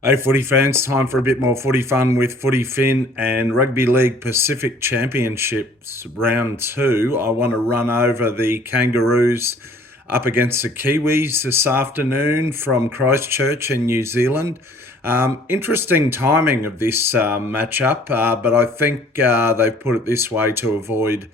Hey, footy fans, time for a bit more footy fun with Footy Fin and Rugby League Pacific Championships round two. I want to run over the Kangaroos up against the Kiwis this afternoon from Christchurch in New Zealand. Interesting timing of this matchup, but I think they've put it this way to avoid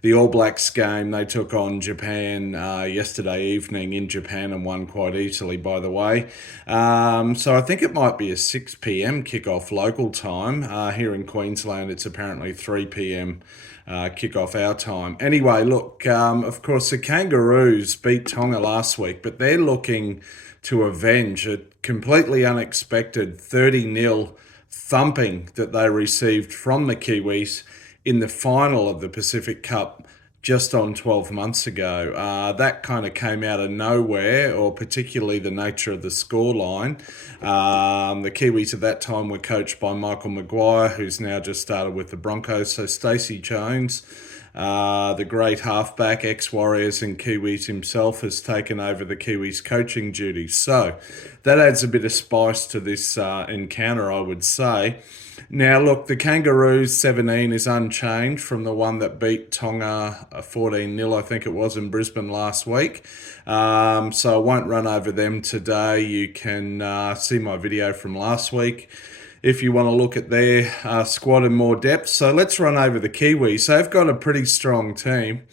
the All Blacks game. They took on Japan yesterday evening in Japan and won quite easily, by the way. So I think it might be a 6 p.m. kickoff local time. Here in Queensland, it's apparently 3 p.m. Kickoff our time. Anyway, look, of course, the Kangaroos beat Tonga last week, but they're looking to avenge a completely unexpected 30-0 thumping that they received from the Kiwis in the final of the Pacific Cup just on 12 months ago. That kind of came out of nowhere, or particularly the nature of the scoreline. The Kiwis at that time were coached by Michael Maguire, who's now just started with the Broncos. So Stacey Jones, the great halfback, ex-Warriors and Kiwis himself, has taken over the Kiwis coaching duties. So that adds a bit of spice to this encounter, I would say. Now, look, the Kangaroos 17 is unchanged from the one that beat Tonga 14-0, I think it was, in Brisbane last week. So I won't run over them today. You can see my video from last week if you want to look at their squad in more depth. So let's run over the Kiwis. They've got a pretty strong team,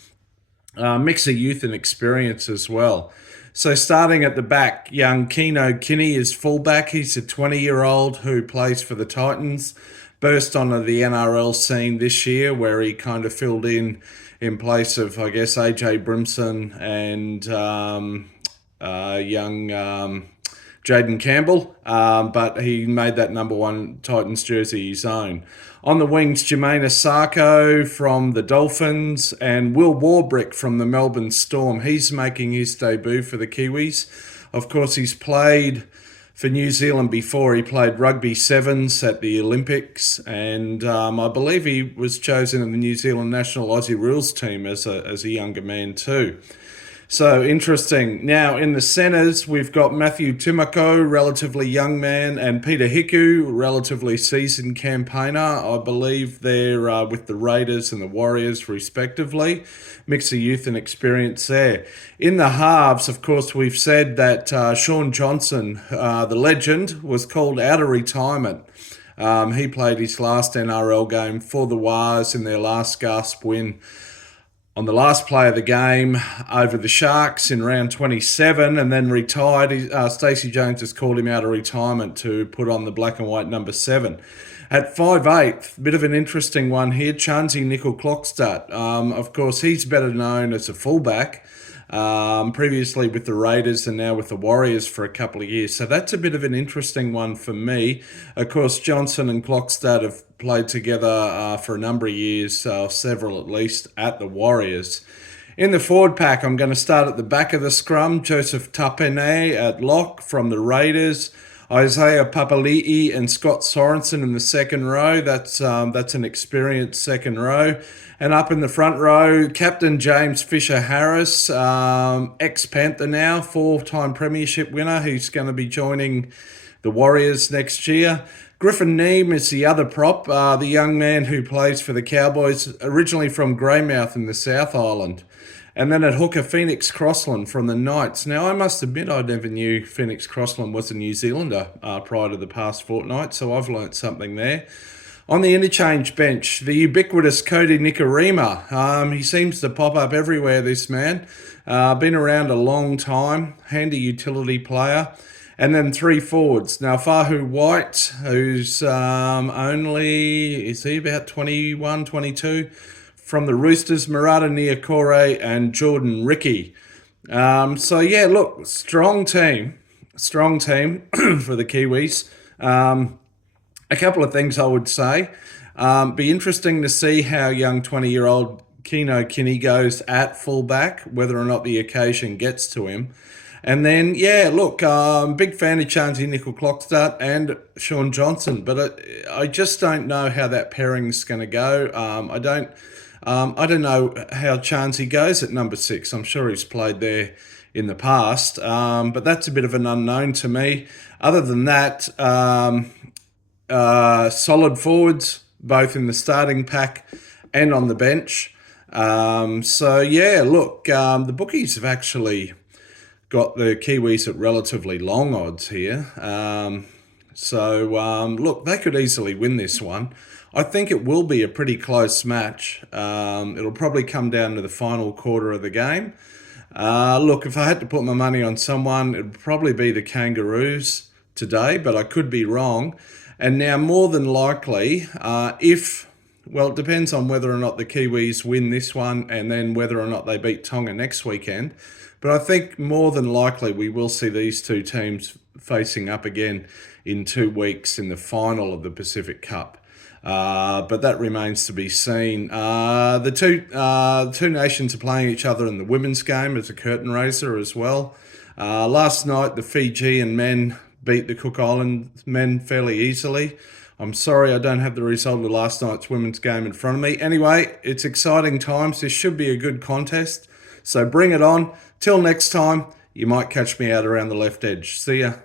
mix of youth and experience as well. So starting at the back, young Keno Kinney is fullback. He's a 20-year-old who plays for the Titans. Burst onto the NRL scene this year, where he kind of filled in place of, I guess, AJ Brimson and young Jaden Campbell, but he made that number one Titans jersey his own. On the wings, Jermaine Asako from the Dolphins and Will Warbrick from the Melbourne Storm. He's making his debut for the Kiwis. Of course, he's played for New Zealand before. He played rugby sevens at the Olympics, and I believe he was chosen in the New Zealand national Aussie rules team as a younger man too. So interesting. Now in the centres, we've got Matthew Timoko, relatively young man, and Peter Hiku, relatively seasoned campaigner. I believe they're with the Raiders and the Warriors, respectively. Mix of youth and experience there. In the halves, of course, we've said that Sean Johnson, the legend, was called out of retirement. He played his last NRL game for the Wars in their last gasp win on the last play of the game over the Sharks in round 27, and then retired. Stacey Jones has called him out of retirement to put on the black and white number 7. At 5'8", bit of an interesting one here, Chansey Nickel-Clockstad. Of course, he's better known as a fullback, previously with the Raiders and now with the Warriors for a couple of years. So that's a bit of an interesting one for me. Of course, Johnson and Clockstad have played together for a number of years, several at least, at the Warriors. In the forward pack, I'm going to start at the back of the scrum. Joseph Tapene at lock from the Raiders. Isaiah Papali'i and Scott Sorensen in the second row. That's an experienced second row. And up in the front row, Captain James Fisher-Harris, ex-Panther now, 4-time premiership winner. He's going to be joining the Warriors next year. Griffin Neame is the other prop, the young man who plays for the Cowboys, originally from Greymouth in the South Island. And then at hooker, Phoenix Crossland from the Knights. Now, I must admit, I never knew Phoenix Crossland was a New Zealander prior to the past fortnight, so I've learnt something there. On the interchange bench, the ubiquitous Cody Nikorima. He seems to pop up everywhere, this man. Been around a long time, handy utility player. And then 3 forwards. Now, Fahu White, who's only, is he about 21, 22? From the Roosters, Murata Niokore and Jordan Ricky. So, yeah, look, strong team for the Kiwis. A couple of things I would say. Be interesting to see how young 20-year-old Keno Kinney goes at fullback, whether or not the occasion gets to him. And then, yeah, look, big fan of Chansey Nickel-Clockstad and Sean Johnson, but I just don't know how that pairing's going to go. I don't know how Chansey goes at number 6. I'm sure he's played there in the past. But that's a bit of an unknown to me. Other than that, solid forwards, both in the starting pack and on the bench. So yeah, look, the bookies have actually got the Kiwis at relatively long odds here. Look, they could easily win this one. I think it will be a pretty close match. It'll probably come down to the final quarter of the game. Look, if I had to put my money on someone, it would probably be the Kangaroos today, but I could be wrong. And now, more than likely, it depends on whether or not the Kiwis win this one and then whether or not they beat Tonga next weekend. But I think more than likely we will see these two teams facing up again in 2 weeks in the final of the Pacific Cup. But that remains to be seen. The two nations are playing each other in the women's game as a curtain raiser as well. Last night, the Fijian men beat the Cook Islands men fairly easily. I'm sorry I don't have the result of last night's women's game in front of me. Anyway, it's exciting times. This should be a good contest. So bring it on. Till next time, you might catch me out around the left edge. See ya.